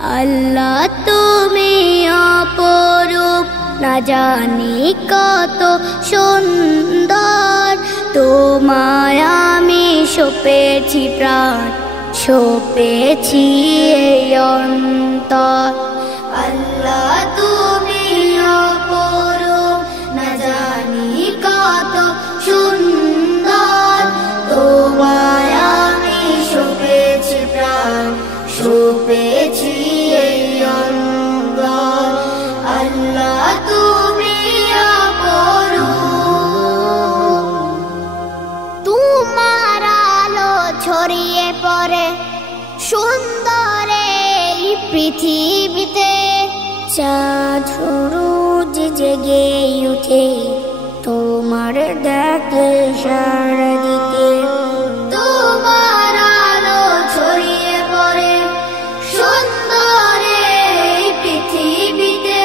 আল্লাহ তুমি অপরূপ, না জানি কত সুন্দর। তোমায় আমি সঁপেছি প্রাণ, সঁপেছি এই অন্তর। আল্লাহ তুমি অপরূপ, না জানি কত সুন্দর। তোমায় আমি সঁপেছি প্রাণ, সঁপেছি এই অন্তর। আল্লাহ তুমি অপরূপ, তোমার আলো ছড়িয়ে পড়ে সুন্দর এই পৃথিবীতে। চাঁদ সূরজ জেগে উঠে তোমার ডাকে সাড়া দিতে। তোমার আলো ছড়িয়ে পড়ে সুন্দর এই পৃথিবীতে।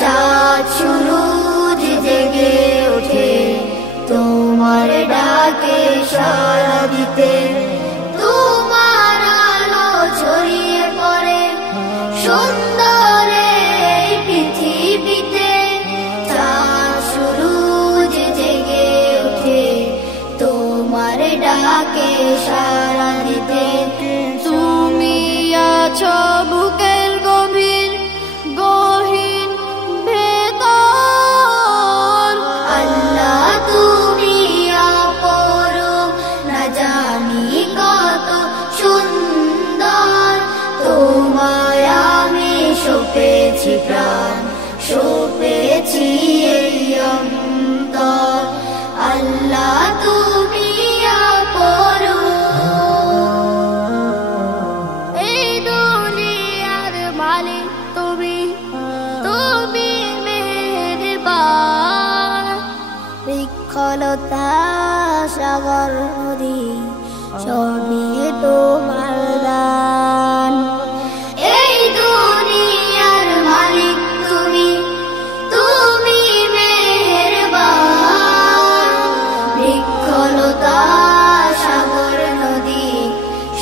চাঁদ সূরজ জেগে ওঠে তোমার ডাকে সাড়া দিতে। তোমার আলো ছড়িয়ে পড়ে সুন্দর এই পৃথিবীতে। চাঁদ সূরজ জেগে ওঠে তোমার ডাকে সাড়া দিতে। তুমি আছো বুকের গভীর গহীন ভেতর। আল্লাহ তুমি অপরূপ, না জানি কত সুন্দর। তোমায় আমি সঁপেছি প্রাণ, সঁপেছি এই অন্তর। আল্লাহ তুমি অপরূপ, এই দুনিয়ার মালিক তুমি, তুমি মেহেরবান। বৃক্ষলতা সাগর নদী সবই তোমার দান। এই দুনিয়ার মালিক তুমি, তুমি মেহেরবান। বৃক্ষলতা সাগর নদী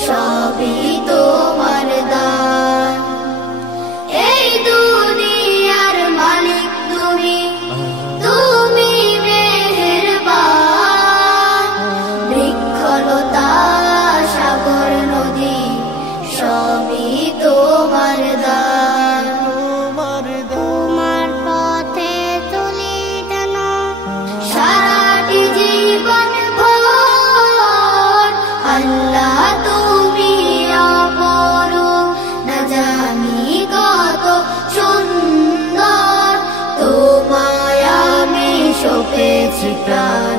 সবই তোমার দান। এই দুনিয়ার মালিক তুমি, তুমি মেহেরবান। বৃক্ষলতা সাগর নদী সবই তোমার দান। তোমার পথে চলি যেন সারাটি জীবন ভর। আল্লাহ তুমি অপরূপ, না জানি কত সুন্দর। তোমায় আমি সঁপেছি প্রাণ,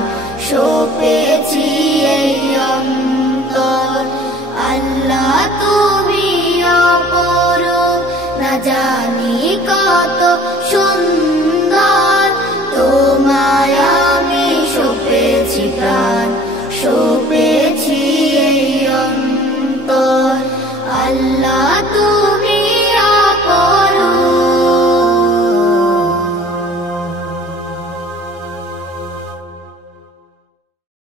সঁপেছি এই অন্তর। আল্লাহ তুমি অপরূপ, না জানি